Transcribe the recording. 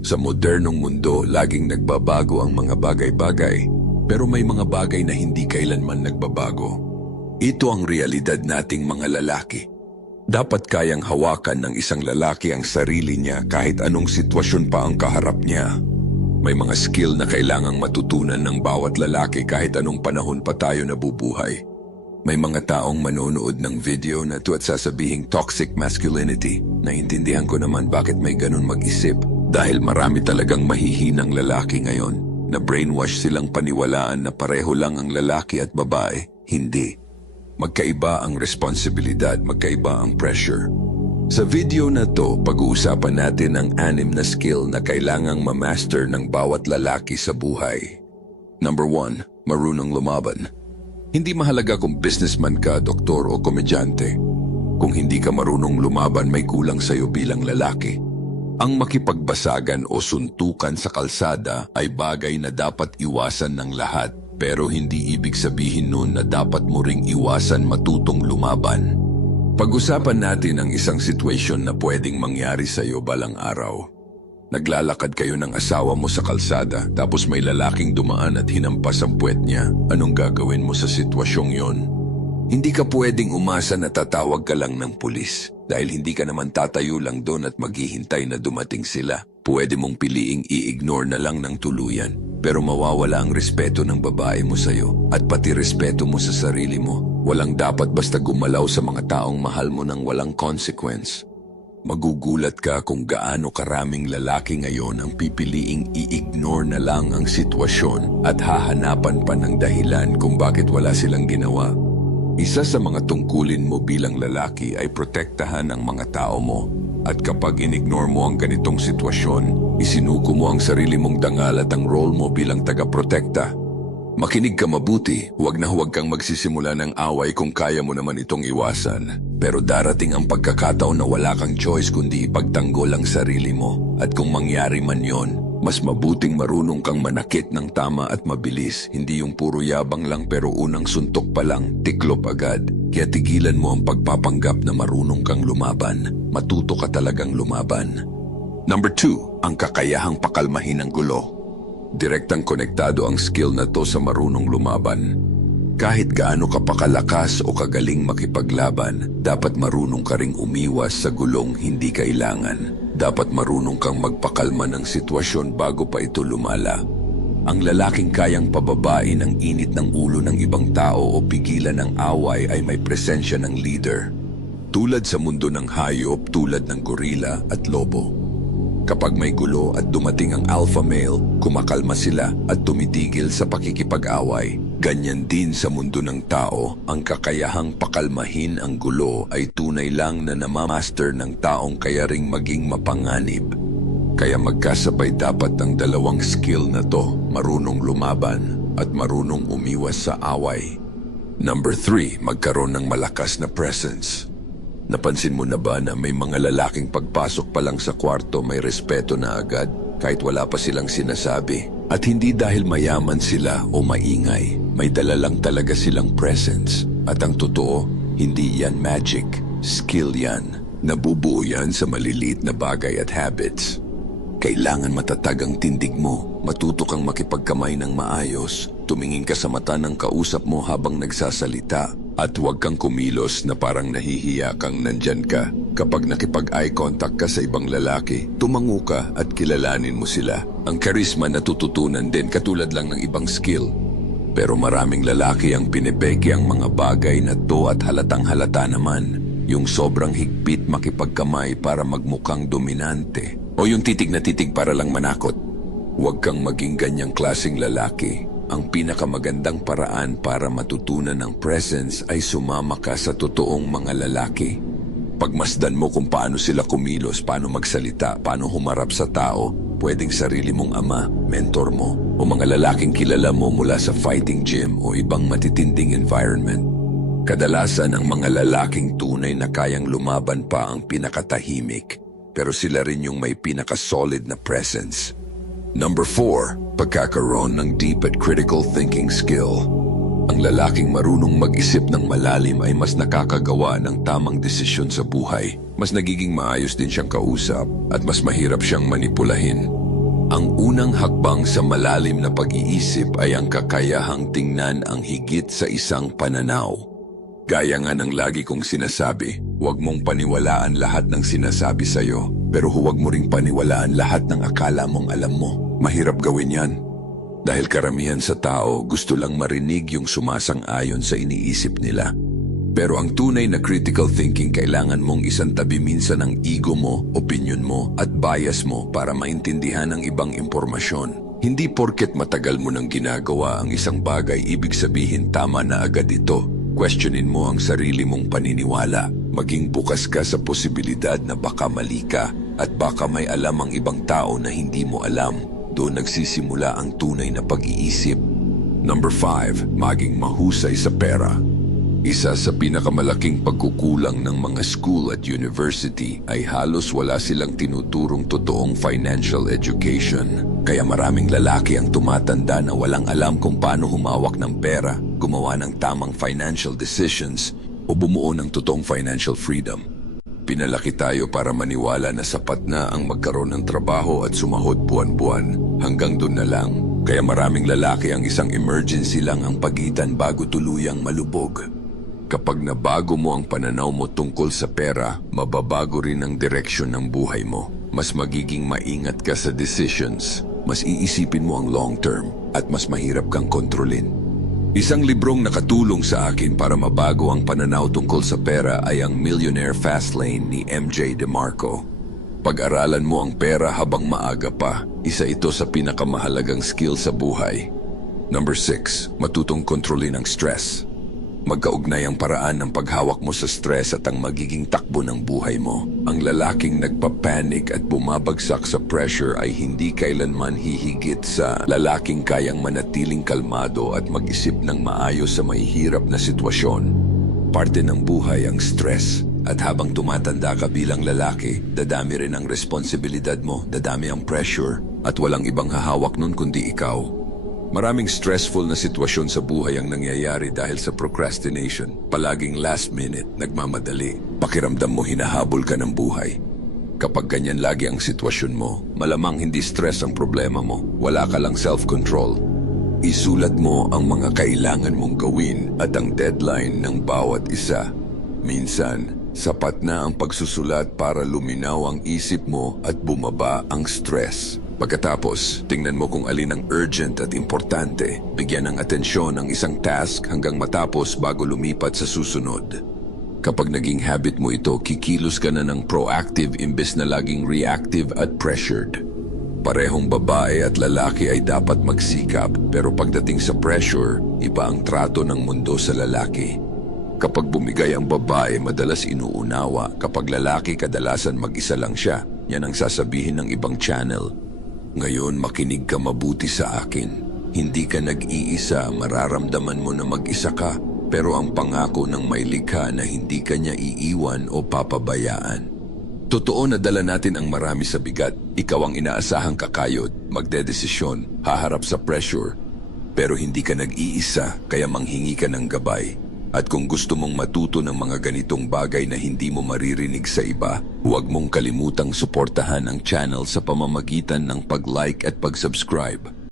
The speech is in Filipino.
Sa modernong mundo, laging nagbabago ang mga bagay-bagay, pero may mga bagay na hindi kailanman nagbabago. Ito ang realidad nating mga lalaki. Dapat kayang hawakan ng isang lalaki ang sarili niya kahit anong sitwasyon pa ang kaharap niya. May mga skill na kailangang matutunan ng bawat lalaki kahit anong panahon pa tayo nabubuhay. May mga taong manonood ng video na ito at sasabihing toxic masculinity. Naintindihan ko naman bakit may ganun mag-isip dahil marami talagang mahihinang lalaki ngayon na brainwash silang paniwalaan na pareho lang ang lalaki at babae. Hindi. Magkaiba ang responsibilidad, magkaiba ang pressure. Sa video na to, pag-uusapan natin ang 6 na skill na kailangang ma-master ng bawat lalaki sa buhay. Number 1, marunong lumaban. Hindi mahalaga kung businessman ka, doktor o komedyante. Kung hindi ka marunong lumaban, may kulang sa'yo bilang lalaki. Ang makipagbasagan o suntukan sa kalsada ay bagay na dapat iwasan ng lahat, pero hindi ibig sabihin nun na dapat mo ring iwasan matutong lumaban. Pag-usapan natin ang isang sitwasyon na pwedeng mangyari sa'yo balang araw. Naglalakad kayo ng asawa mo sa kalsada, tapos may lalaking dumaan at hinampas ang puwet niya. Anong gagawin mo sa sitwasyong yon? Hindi ka pwedeng umasa na tatawag ka lang ng pulis, dahil hindi ka naman tatayo lang doon at maghihintay na dumating sila. Pwede mong piliing i-ignore na lang ng tuluyan, pero mawawala ang respeto ng babae mo sa'yo at pati respeto mo sa sarili mo. Walang dapat basta gumalaw sa mga taong mahal mo nang walang consequence. Magugulat ka kung gaano karaming lalaki ngayon ang pipiliing i-ignore na lang ang sitwasyon at hahanapan pa ng dahilan kung bakit wala silang ginawa. Isa sa mga tungkulin mo bilang lalaki ay protektahan ang mga tao mo. At kapag in-ignore mo ang ganitong sitwasyon, isinuko mo ang sarili mong dangal at ang role mo bilang taga-protekta. Makinig ka mabuti, huwag kang magsisimula ng away kung kaya mo naman itong iwasan. Pero darating ang pagkakataon na wala kang choice kundi ipagtanggol ang sarili mo. At kung mangyari man yon, mas mabuting marunong kang manakit ng tama at mabilis. Hindi yung puro yabang lang pero unang suntok pa lang, tiklop agad. Kaya tigilan mo ang pagpapanggap na marunong kang lumaban. Matuto ka talagang lumaban. Number 2, ang kakayahang pakalmahin ang gulo. Direktang konektado ang skill na to sa marunong lumaban. Kahit gaano ka pakalakas o kagaling makipaglaban, dapat marunong ka ring umiwas sa gulong hindi kailangan. Dapat marunong kang magpakalma ng sitwasyon bago pa ito lumala. Ang lalaking kayang pababain ang init ng ulo ng ibang tao o pigilan ang away ay may presensya ng leader. Tulad sa mundo ng hayop, tulad ng gorila at lobo. Kapag may gulo at dumating ang alpha male, kumakalma sila at tumitigil sa pakikipag-away. Ganyan din sa mundo ng tao, ang kakayahang pakalmahin ang gulo ay tunay lang na namamaster ng taong kaya ring maging mapanganib. Kaya magkasabay dapat ang dalawang skill na to, marunong lumaban at marunong umiwas sa away. Number 3, magkaroon ng malakas na presence. Napansin mo na ba na may mga lalaking pagpasok pa lang sa kwarto may respeto na agad kahit wala pa silang sinasabi? At hindi dahil mayaman sila o maingay, may dala lang talaga silang presence. At ang totoo, hindi yan magic, skill yan. Nabubuo yan sa maliliit na bagay at habits. Kailangan matatag ang tindig mo, matuto kang makipagkamay ng maayos, tumingin ka sa mata ng kausap mo habang nagsasalita, at huwag kang kumilos na parang nahihiya kang nandyan ka. Kapag nakipag-eye contact ka sa ibang lalaki, tumango ka at kilalanin mo sila. Ang charisma natututunan din katulad lang ng ibang skill. Pero maraming lalaki ang pinepeke ang mga bagay na to at halatang halata naman. Yung sobrang higpit makipagkamay para magmukhang dominante. O yung titig na titig para lang manakot. Huwag kang maging ganyang klaseng lalaki. Ang pinakamagandang paraan para matutunan ng presence ay sumama ka sa totoong mga lalaki. Pagmasdan mo kung paano sila kumilos, paano magsalita, paano humarap sa tao, pwedeng sarili mong ama, mentor mo, o mga lalaking kilala mo mula sa fighting gym o ibang matitinding environment. Kadalasan ang mga lalaking tunay na kayang lumaban pa ang pinakatahimik, pero sila rin yung may pinaka-solid na presence. Number 4, pagkakaroon ng deep at critical thinking skill. Ang lalaking marunong mag-isip ng malalim ay mas nakakagawa ng tamang desisyon sa buhay. Mas nagiging maayos din siyang kausap at mas mahirap siyang manipulahin. Ang unang hakbang sa malalim na pag-iisip ay ang kakayahang tingnan ang higit sa isang pananaw. Gaya nga ng lagi kong sinasabi, huwag mong paniwalaan lahat ng sinasabi sa'yo, pero huwag mo ring paniwalaan lahat ng akala mong alam mo. Mahirap gawin yan. Dahil karamihan sa tao gusto lang marinig yung sumasang-ayon sa iniisip nila. Pero ang tunay na critical thinking, kailangan mong isantabi minsan ang ego mo, opinion mo at bias mo para maintindihan ang ibang impormasyon. Hindi porket matagal mo nang ginagawa ang isang bagay, ibig sabihin tama na agad ito. Questionin mo ang sarili mong paniniwala. Maging bukas ka sa posibilidad na baka mali ka at baka may alam ang ibang tao na hindi mo alam. Doon nagsisimula ang tunay na pag-iisip. Number 5, maging mahusay sa pera. Isa sa pinakamalaking pagkukulang ng mga school at university ay halos wala silang tinuturong totoong financial education. Kaya maraming lalaki ang tumatanda na walang alam kung paano humawak ng pera, gumawa ng tamang financial decisions o bumuo ng totoong financial freedom. Pinalaki tayo para maniwala na sapat na ang magkaroon ng trabaho at sumahod buwan-buwan. Hanggang doon na lang. Kaya maraming lalaki ang isang emergency lang ang pagitan bago tuluyang malubog. Kapag nabago mo ang pananaw mo tungkol sa pera, mababago rin ang direksyon ng buhay mo. Mas magiging maingat ka sa decisions, mas iisipin mo ang long term, at mas mahirap kang kontrolin. Isang librong nakatulong sa akin para mabago ang pananaw tungkol sa pera ay ang Millionaire Fastlane ni MJ DeMarco. Pag-aralan mo ang pera habang maaga pa, isa ito sa pinakamahalagang skill sa buhay. Number 6, matutong kontrolin ang stress. Magkaugnay ang paraan ng paghawak mo sa stress at ang magiging takbo ng buhay mo. Ang lalaking nagpapanik at bumabagsak sa pressure ay hindi kailanman hihigit sa lalaking kayang manatiling kalmado at mag-isip ng maayos sa mahihirap na sitwasyon. Parte ng buhay ang stress. At habang tumatanda ka bilang lalaki, dadami rin ang responsibilidad mo, dadami ang pressure, at walang ibang hahawak nun kundi ikaw. Maraming stressful na sitwasyon sa buhay ang nangyayari dahil sa procrastination. Palaging last minute, nagmamadali. Pakiramdam mo hinahabol ka ng buhay. Kapag ganyan lagi ang sitwasyon mo, malamang hindi stress ang problema mo. Wala ka lang self-control. Isulat mo ang mga kailangan mong gawin at ang deadline ng bawat isa. Minsan, sapat na ang pagsusulat para luminaw ang isip mo at bumaba ang stress. Pagkatapos, tingnan mo kung alin ang urgent at importante. Bigyan ng atensyon ang isang task hanggang matapos bago lumipat sa susunod. Kapag naging habit mo ito, kikilos ka na ng proactive imbes na laging reactive at pressured. Parehong babae at lalaki ay dapat magsikap, pero pagdating sa pressure, iba ang trato ng mundo sa lalaki. Kapag bumigay ang babae, madalas inuunawa. Kapag lalaki, kadalasan mag-isa lang siya. Yan ang sasabihin ng ibang channel. Ngayon, makinig ka mabuti sa akin. Hindi ka nag-iisa, mararamdaman mo na mag-isa ka, pero ang pangako ng may likha na hindi ka niya iiwan o papabayaan. Totoo na dala natin ang marami sa bigat. Ikaw ang inaasahang kakayod, magdedesisyon, haharap sa pressure. Pero hindi ka nag-iisa, kaya manghingi ka ng gabay. At kung gusto mong matuto ng mga ganitong bagay na hindi mo maririnig sa iba, huwag mong kalimutang suportahan ang channel sa pamamagitan ng pag-like at pag-subscribe.